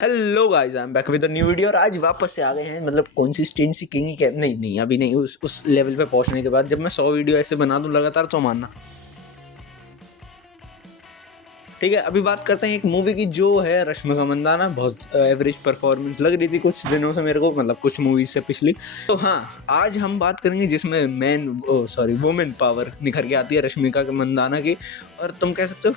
Hello guys, I am back with a new video. और आज वापस से आ गए हैं, मतलब कंसिस्टेंसी किंग ही कह नहीं अभी नहीं, उस लेवल पे पहुंचने के बाद जब मैं 100 वीडियो ऐसे बना दूं लगातार तो मानना। ठीक है, अभी बात करते हैं एक मूवी की जो है रश्मिका मंदाना। बहुत एवरेज परफॉर्मेंस लग रही थी कुछ दिनों से मेरे को, मतलब कुछ मूवीज से पिछली। तो हाँ, आज हम बात करेंगे जिसमें वुमेन पावर निखर के आती है रश्मिका मंदाना की। और तुम कह सकते हो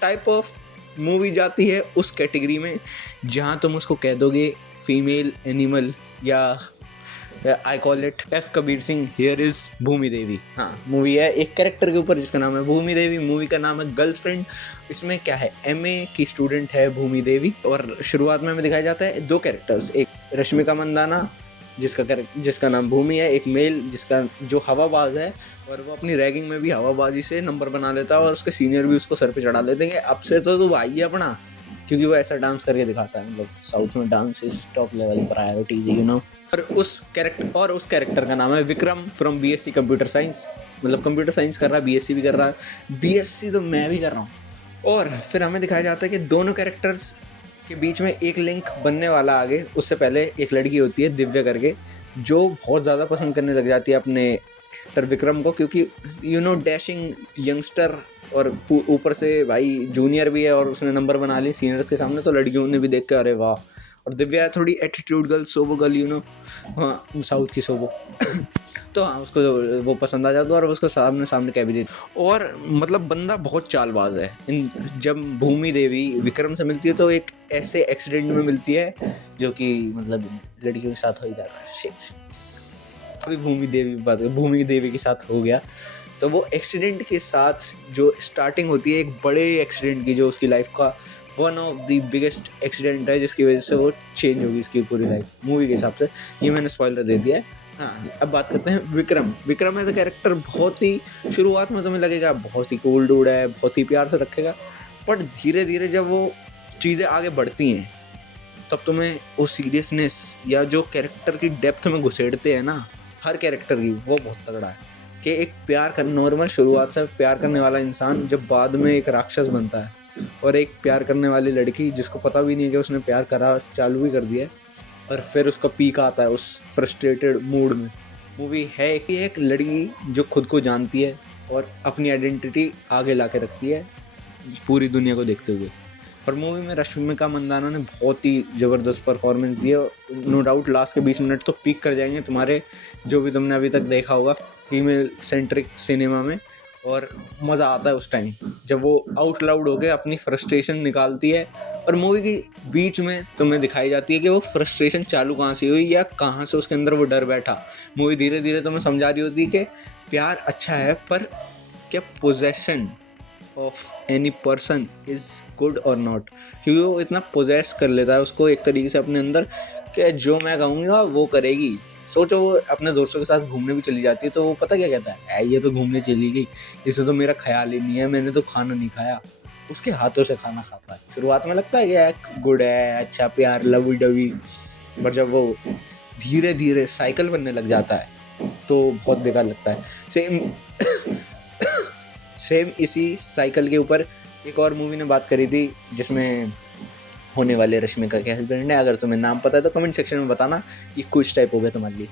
टाइप ऑफ मूवी जाती है उस कैटेगरी में जहाँ तुम उसको कह दोगे फीमेल एनिमल, या I call it F Kabir Singh here is Bhumi Devi. हाँ, मूवी है एक कैरेक्टर के ऊपर जिसका नाम है भूमि देवी। मूवी का नाम है गर्लफ्रेंड। इसमें क्या है, एमए की स्टूडेंट है भूमि देवी। और शुरुआत में हमें दिखाया जाता है दो कैरेक्टर्स, एक रश्मिका मंदाना जिसका नाम भूमि है, एक मेल जिसका जो हवाबाज है, और वो अपनी रैगिंग में भी हवाबाजी से नंबर बना लेता है और उसके सीनियर भी उसको सर पे चढ़ा देते हैं अब से तो तू भाई है अपना, क्योंकि वो ऐसा डांस करके दिखाता है। मतलब साउथ में dance is top level priorities, you know. और उस कैरेक्टर का नाम है Vikram from BSc computer science. मतलब कंप्यूटर साइंस कर रहा है, बीएससी भी कर रहा है। बीएससी तो मैं भी कर रहा हूँ। और फिर हमें दिखाया जाता है कि दोनों कैरेक्टर्स के बीच में एक लिंक बनने वाला आगे। उससे पहले एक लड़की होती है दिव्या करके, जो बहुत ज़्यादा पसंद करने लग जाती है अपने एक्टर विक्रम को, क्योंकि यू नो डैशिंग यंगस्टर, और ऊपर से भाई जूनियर भी है और उसने नंबर बना ली सीनियर्स के सामने। तो लड़कियों ने भी देख के अरे वाह। और दिव्या थोड़ी attitude girl, SoBo girl, you know. हाँ, साउथ की सोबो। तो हाँ, उसको वो पसंद आ जाता है और उसको सामने कह भी देती। और मतलब बंदा बहुत चालबाज है। जब भूमि देवी विक्रम से मिलती है तो एक ऐसे एक्सीडेंट में मिलती है जो कि मतलब लड़कियों के साथ हो ही जाता है। अभी भूमि देवी के साथ हो गया। तो वो एक्सीडेंट के साथ जो स्टार्टिंग होती है एक बड़े एक्सीडेंट की, जो उसकी लाइफ का one of the biggest accident है, जिसकी वजह से वो चेंज होगी इसकी पूरी लाइफ मूवी के हिसाब से। ये मैंने स्पॉइलर दे दिया है। हाँ, अब बात करते हैं विक्रम एज अ कैरेक्टर। बहुत ही शुरुआत में तुम्हें लगेगा बहुत ही कूल डूड है, बहुत ही प्यार से रखेगा, बट धीरे धीरे जब वो चीज़ें आगे बढ़ती हैं तब तुम्हें वो सीरियसनेस या जो कैरेक्टर की डेप्थ में घुसेड़ते हैं ना हर कैरेक्टर की, वो बहुत तगड़ा है। कि एक नॉर्मल शुरुआत से प्यार करने वाला इंसान जब बाद में एक राक्षस बनता है, और एक प्यार करने वाली लड़की जिसको पता भी नहीं है कि उसने प्यार करा, चालू भी कर दिया है, और फिर उसका पीक आता है उस फ्रस्ट्रेटेड मूड में। मूवी है कि एक लड़की जो खुद को जानती है और अपनी आइडेंटिटी आगे ला के रखती है पूरी दुनिया को देखते हुए। और मूवी में रश्मिका मंदाना ने बहुत ही ज़बरदस्त परफॉर्मेंस दी है। नो डाउट लास्ट के 20 मिनट तो पीक कर जाएंगे तुम्हारे, जो भी तुमने अभी तक देखा होगा फीमेल सेंट्रिक सिनेमा में। और मज़ा आता है उस टाइम जब वो आउट लाउड होकर अपनी फ्रस्ट्रेशन निकालती है। और मूवी के बीच में तुम्हें दिखाई जाती है कि वो फ्रस्ट्रेशन चालू कहाँ से हुई या कहाँ से उसके अंदर वो डर बैठा। मूवी धीरे धीरे तुम्हें समझा रही होती है कि प्यार अच्छा है, पर क्या possession of any person is good और नॉट, क्योंकि वो इतना पोजेस कर लेता है उसको एक तरीके से अपने अंदर कि जो मैं कहूँगा वो करेगी। सोचो, वो अपने दोस्तों के साथ घूमने भी चली जाती है तो वो पता क्या कहता है, ये तो घूमने चली गई, इसे तो मेरा ख्याल ही नहीं है, मैंने तो खाना नहीं खाया। उसके हाथों से खाना खाता है। शुरुआत में लगता है कि गुड है, अच्छा प्यार लवी डवी, पर जब वो धीरे धीरे साइकिल बनने लग जाता है तो बहुत बेकार लगता है। सेम इसी साइकिल के ऊपर एक और मूवी ने बात करी थी जिसमें होने वाले रश्मिका के हस्बैंड है। अगर तुम्हें नाम पता है तो कमेंट सेक्शन में बताना, ये कुछ टाइप हो गया तुम्हारे लिए।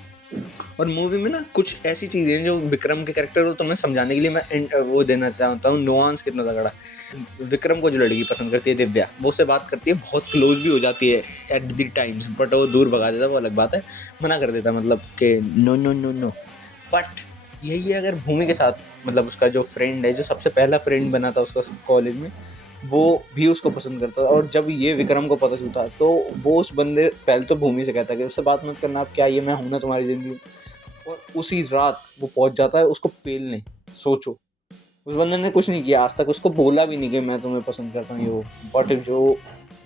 और मूवी में ना कुछ ऐसी चीज़ें हैं जो विक्रम के कैरेक्टर को तुम्हें समझाने के लिए मैं वो देना चाहता हूँ। नुआंस कितना तगड़ा है। विक्रम को जो लड़की पसंद करती है दिव्या, वो उससे बात करती है, बहुत क्लोज भी हो जाती है एट द टाइम्स, बट वो दूर भगा देता है, वो अलग बात है, मना कर देता है, मतलब कि no no no no. But यही है अगर भूमि के साथ, मतलब उसका जो फ्रेंड है, जो सबसे पहला फ्रेंड बना था उसका कॉलेज में, वो भी उसको पसंद करता था। और जब ये विक्रम को पता चलता है तो वो उस बंदे पहले तो भूमि से कहता है कि उससे बात मत करना, आप क्या, ये मैं हूं ना तुम्हारी ज़िंदगी में। और उसी रात वो पहुंच जाता है उसको पेलने। सोचो, उस बंदे ने कुछ नहीं किया आज तक, उसको बोला भी नहीं कि मैं तुम्हें पसंद करता हूँ, ये वो। बट जो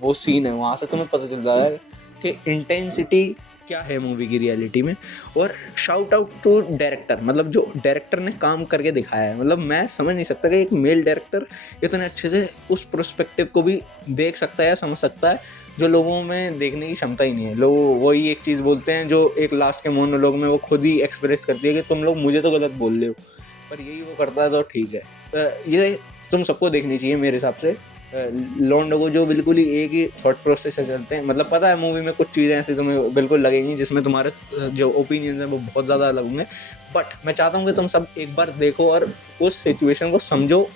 वो सीन है वहाँ से तुम्हें पता चलता है कि इंटेंसिटी क्या है मूवी की रियलिटी में। और शाउट आउट टू डायरेक्टर, मतलब जो डायरेक्टर ने काम करके दिखाया है। मतलब मैं समझ नहीं सकता कि एक मेल डायरेक्टर इतने अच्छे से उस पर्सपेक्टिव को भी देख सकता है या समझ सकता है जो लोगों में देखने की क्षमता ही नहीं है। लोग वही एक चीज़ बोलते हैं जो एक लास्ट के मोनोलॉग में वो खुद ही एक्सप्रेस करती है कि तुम लोग मुझे तो गलत बोल रहे हो, पर यही वो करता है तो ठीक है। ये तुम सबको देखनी चाहिए मेरे हिसाब से। लौंडों को जो बिल्कुल ही एक ही थॉट प्रोसेस से चलते हैं, मतलब पता है मूवी में कुछ चीज़ें ऐसी तुम्हें बिल्कुल लगेंगी जिसमें तुम्हारे जो ओपिनियंस हैं वो बहुत ज़्यादा अलग होंगे, बट मैं चाहता हूँ कि तुम सब एक बार देखो और उस सिचुएशन को समझो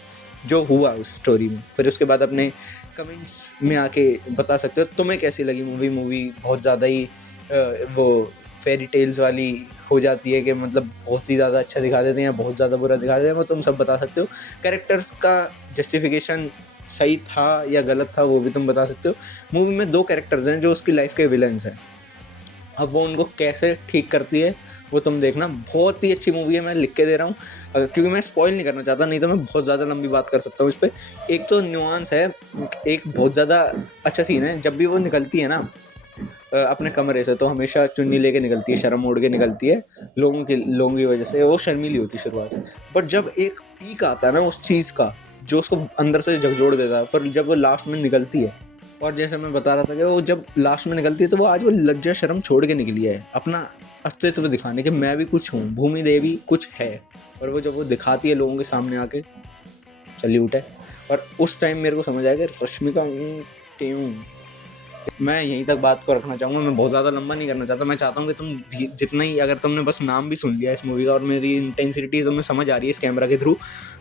जो हुआ उस स्टोरी में, फिर उसके बाद अपने कमेंट्स में आके बता सकते हो तुम्हें कैसी लगी मूवी बहुत ज़्यादा ही वो फेरी टेल्स वाली हो जाती है कि मतलब बहुत ही ज़्यादा अच्छा दिखा देते हैं या बहुत ज़्यादा बुरा दिखा देते हैं, वो तुम सब बता सकते हो। कैरेक्टर्स का जस्टिफिकेशन सही था या गलत था वो भी तुम बता सकते हो। मूवी में 2 कैरेक्टर्स हैं जो उसकी लाइफ के विलन्स हैं, अब वो उनको कैसे ठीक करती है वो तुम देखना। बहुत ही अच्छी मूवी है, मैं लिख के दे रहा हूँ क्योंकि मैं स्पॉइल नहीं करना चाहता, नहीं तो मैं बहुत ज़्यादा लंबी बात कर सकता हूँ इस पर। एक तो न्यूआंस है, एक बहुत ज़्यादा अच्छा सीन है, जब भी वो निकलती है ना अपने कमरे से तो हमेशा चुन्नी लेके निकलती है, शर्म ओढ़ के निकलती है, लोगों की वजह से वो शर्मीली होती है शुरुआत से, बट जब एक पीक आता है ना उस चीज़ का जो उसको अंदर से झकझोर देता है, फिर जब वो लास्ट में निकलती है, और जैसे मैं बता रहा था कि वो जब लास्ट में निकलती है तो वो आज वो लज्जा शर्म छोड़ के निकली है अपना अस्तित्व दिखाने के, मैं भी कुछ हूँ, भूमि देवी कुछ है, और वो जब वो दिखाती है लोगों के सामने आके सैल्यूट है। और उस टाइम मेरे को समझ आया कि रश्मिका ट्यून। मैं यहीं तक बात को रखना चाहूँगा, मैं बहुत ज़्यादा लंबा नहीं करना चाहता। मैं चाहता हूँ कि तुम जितना ही, अगर तुमने बस नाम भी सुन लिया इस मूवी का और मेरी इंटेंसिटी तुम्हें समझ आ रही है इस कैमरा के थ्रू,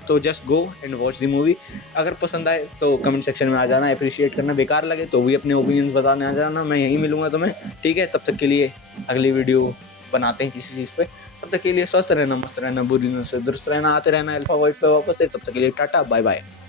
तो just go and watch the movie. अगर पसंद आए तो कमेंट सेक्शन में आ जाना, अप्रिशिएट करना, बेकार लगे तो भी अपने ओपिनियंस बताने आ जाना, मैं यहीं मिलूँगा तुम्हें, ठीक है। तब तक के लिए अगली वीडियो बनाते हैं किसी चीज़ पे, तब तक के लिए स्वस्थ रहना, मस्त रहना, बुरी नजर से दुरुस्त रहना, आते रहना अल्फा वॉइड पे वापस से। तब तक के लिए टाटा बाय बाय।